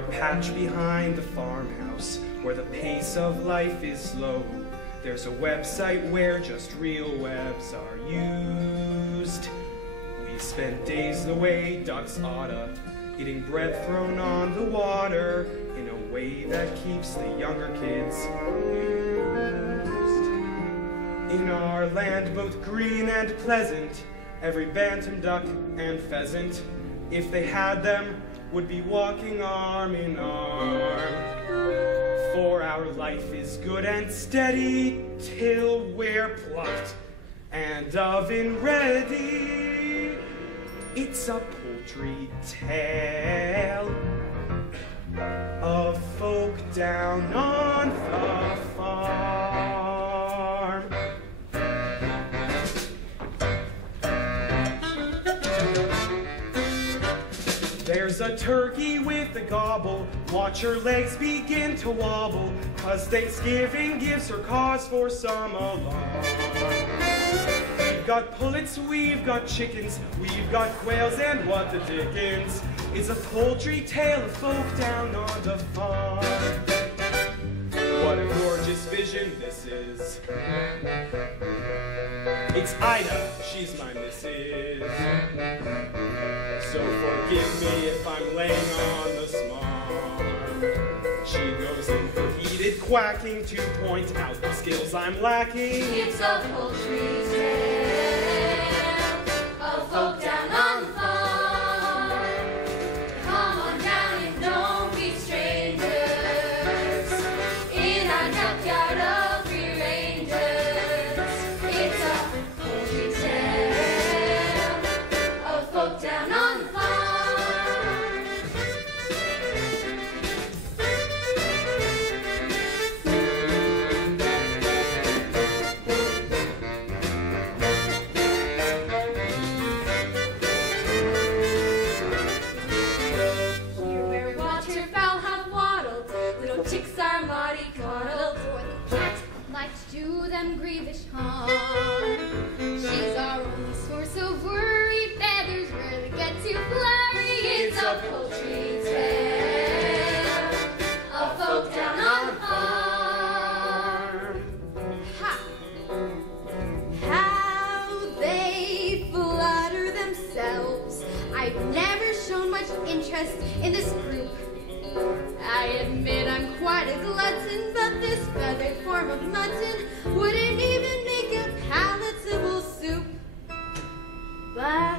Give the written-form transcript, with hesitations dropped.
our patch behind the farmhouse, where the pace of life is slow, there's a website where just real webs are used. We spent days the way ducks oughta, eating bread thrown on the water in a way that keeps the younger kids amused. In our land both green and pleasant, every bantam duck and pheasant, if they had them, would be walking arm in arm. For our life is good and steady till we're plucked and oven ready. It's a poultry tale of folk down on the farm. There's a turkey with a gobble, watch her legs begin to wobble, 'cause Thanksgiving gives her cause for some alarm. We've got pullets, we've got chickens, we've got quails, and what the dickens? It's a poultry tale of folk down on the farm. What a gorgeous vision this is. It's Ida, she's my missus. So forgive me if I'm laying on the smarm. She goes in for heated quacking to point out the skills I'm lacking. It's a poultry tale of folk down on the farm. Come on down and don't be strangers in our junkyard of free rangers. It's a poultry tale of folk down on the farm. Here where waterfowl have waddled, little chicks are mighty coddled, or the cat likes to do them grievous harm. She's our only source of worry, feathers rarely get too flurry. It's a poultry tale of folk down on the farm. Ha! How they flatter themselves. I've never shown much interest in this group. I admit I'm quite a glutton, but this feathered form of mutton wouldn't even make a palatable soup. But